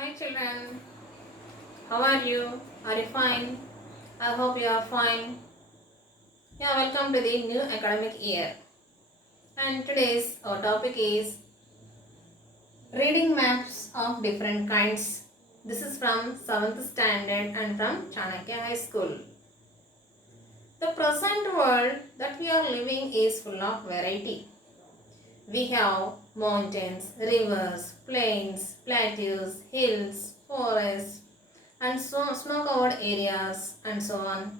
Hi children, how are you? Are you fine? I hope you are fine. Yeah, welcome to the new academic year. And today's our topic is reading maps of different kinds. This is from 7th standard and from Chanakya High School. The present world that we are living is full of variety. We have mountains, rivers, plains, plateaus, hills, forests, and so snow-covered areas and so on.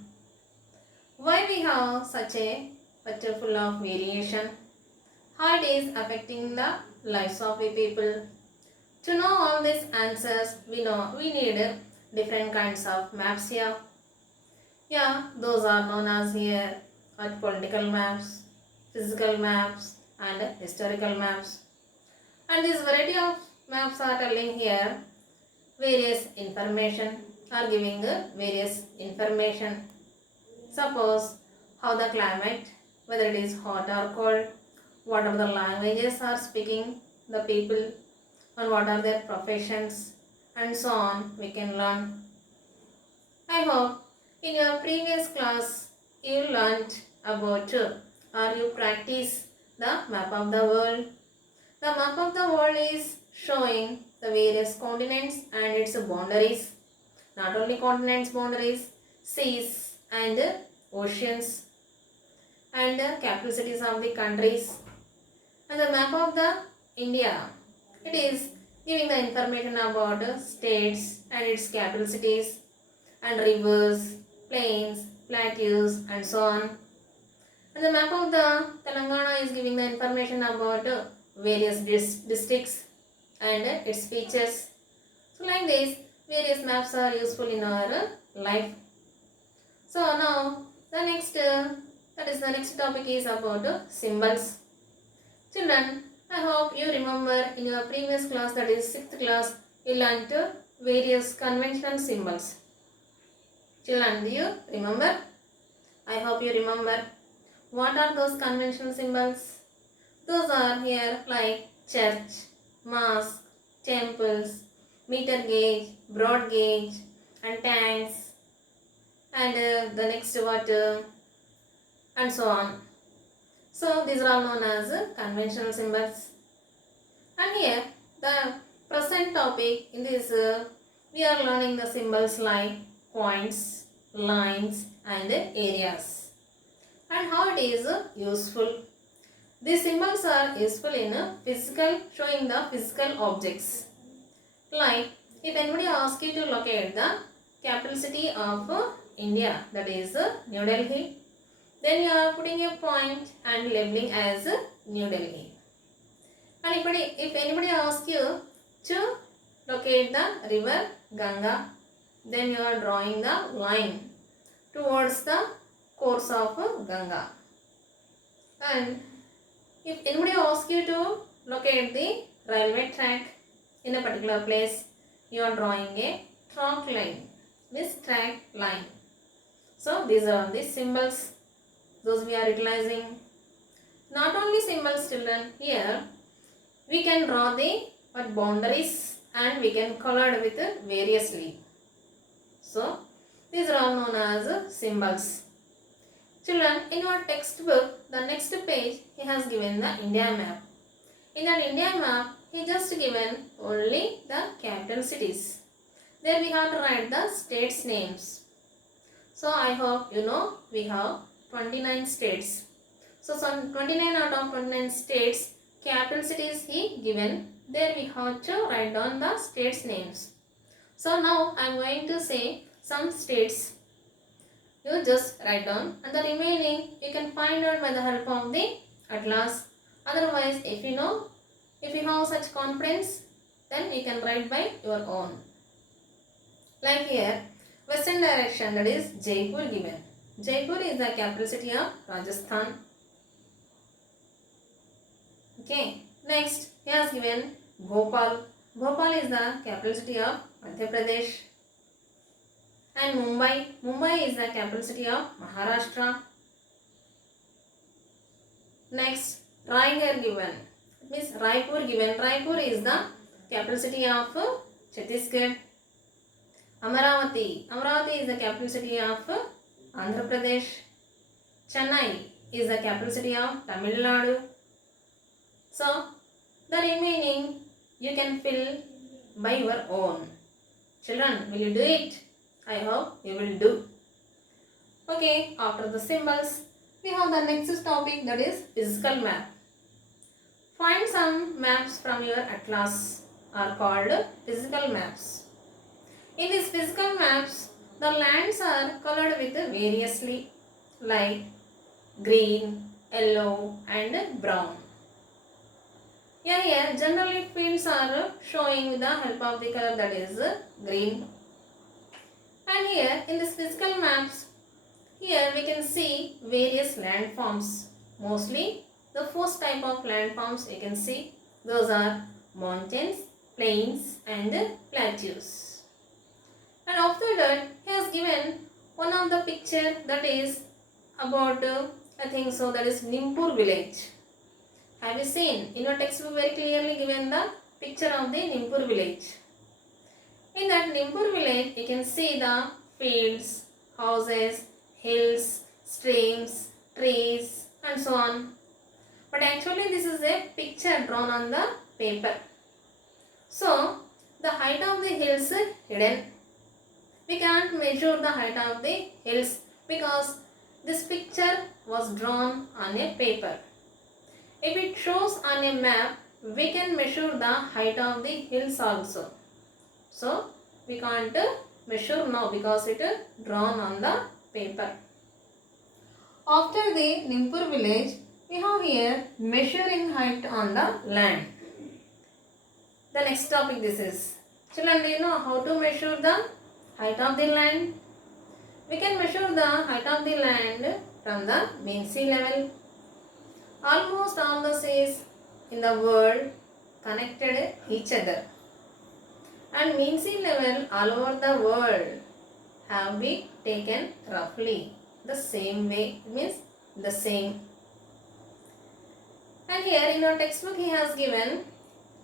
Why we have such a picture full of variation? How it is affecting the lives of the people? To know all these answers, we need different kinds of maps here. Yeah, those are known as here as political maps, physical maps, and historical maps. And this variety of maps are telling here various information, are giving various information. Suppose how the climate, whether it is hot or cold, what are the languages are speaking the people, and what are their professions, and so on we can learn. I hope in your previous class you learnt about or you practice the map of the world. The map of the world is showing the various continents and its boundaries. Not only continents boundaries, seas and oceans and capital cities of the countries. And the map of the India, it is giving the information about states and its capital cities and rivers, plains, plateaus and so on. And the map of the Telangana is giving the information about various districts and its features. So like this, various maps are useful in our life. So now the next topic is about symbols. Children, I hope you remember in your previous class, that is 6th class, you learnt various conventional symbols. Children, do you remember? I hope you remember. What are those conventional symbols? Those are here like church, mosque, temples, meter gauge, broad gauge and tanks and the next what and so on. So these are all known as conventional symbols. And here the present topic in this we are learning the symbols like points, lines and areas and how it is useful. These symbols are useful in physical, showing the physical objects. Like if anybody asks you to locate the capital city of India, that is New Delhi, then you are putting a point and labeling as New Delhi. And if anybody asks you to locate the river Ganga, then you are drawing the line towards the course of Ganga. And if anybody asks you to locate the railway track in a particular place, you are drawing a track line, this track line. So these are the symbols, those we are utilizing. Not only symbols, children, here we can draw the boundaries and we can color with variously. So these are all known as symbols. Children, in your textbook, the next page, he has given the India map. In an India map, he just given only the capital cities. There we have to write the states names. So I hope you know we have 29 states. So some 29 out of 29 states, capital cities he given. There we have to write down the states names. So now I am going to say some states. You just write down and the remaining you can find out by the help of the atlas. Otherwise, if you have such confidence, then you can write by your own. Like here, western direction, that is Jaipur given. Jaipur is the capital city of Rajasthan. Okay, next he has given Bhopal. Bhopal is the capital city of Madhya Pradesh. And Mumbai is the capital city of Maharashtra. Next, Raigad given. It means Raipur given. Raipur is the capital city of Chhattisgarh. Amaravati. Amaravati is the capital city of Andhra Pradesh. Chennai is the capital city of Tamil Nadu. So, the remaining you can fill by your own. Children, will you do it? I hope you will do. Okay, after the symbols, we have the next topic, that is physical map. Find some maps from your atlas are called physical maps. In these physical maps, the lands are colored with variously like green, yellow and brown. Here generally fields are showing with the help of the color, that is green. And here in this physical maps, here we can see various landforms. Mostly the first type of landforms you can see, those are mountains, plains and plateaus. And after that he has given one of the picture, that is about I think so, that is Nimpur village. Have you seen? In your textbook very clearly given the picture of the Nimpur village. In that Nimpur village you can see the fields, houses, hills, streams, trees and so on. But actually this is a picture drawn on the paper. So the height of the hills is hidden. We can't measure the height of the hills because this picture was drawn on a paper. If it shows on a map, we can measure the height of the hills also. So we can't measure now because it is drawn on the paper. After the Nimpur village, we have here measuring height on the land. The next topic this is. Children, do you know how to measure the height of the land? We can measure the height of the land from the mean sea level. Almost all the seas in the world connected each other. And mean sea level all over the world have been taken roughly the same way, it means the same. And here in our textbook he has given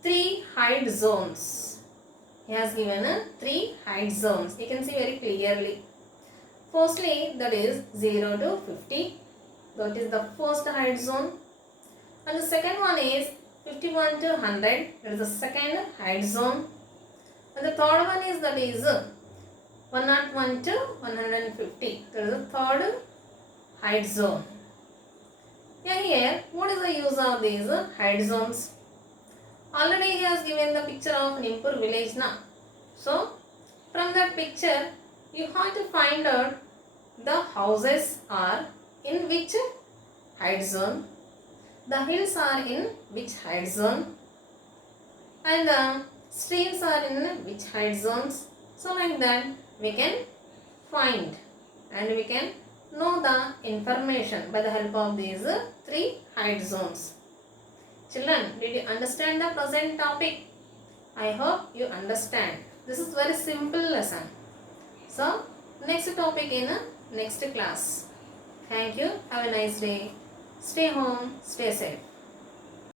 3 height zones. He has given 3 height zones. You can see very clearly. Firstly, that is 0 to 50. That is the first height zone. And the second one is 51 to 100. That is the second height zone. And the third one is, that is 101 to 150. That is the third height zone. Here, what is the use of these height zones? Already he has given the picture of Nimpur village now. So, from that picture, you have to find out the houses are in which height zone, the hills are in which height zone, and the streams are in which height zones. So like that we can find and we can know the information by the help of these 3 height zones. Children, did you understand the present topic? I hope you understand. This is very simple lesson. So next topic in next class. Thank you. Have a nice day. Stay home. Stay safe.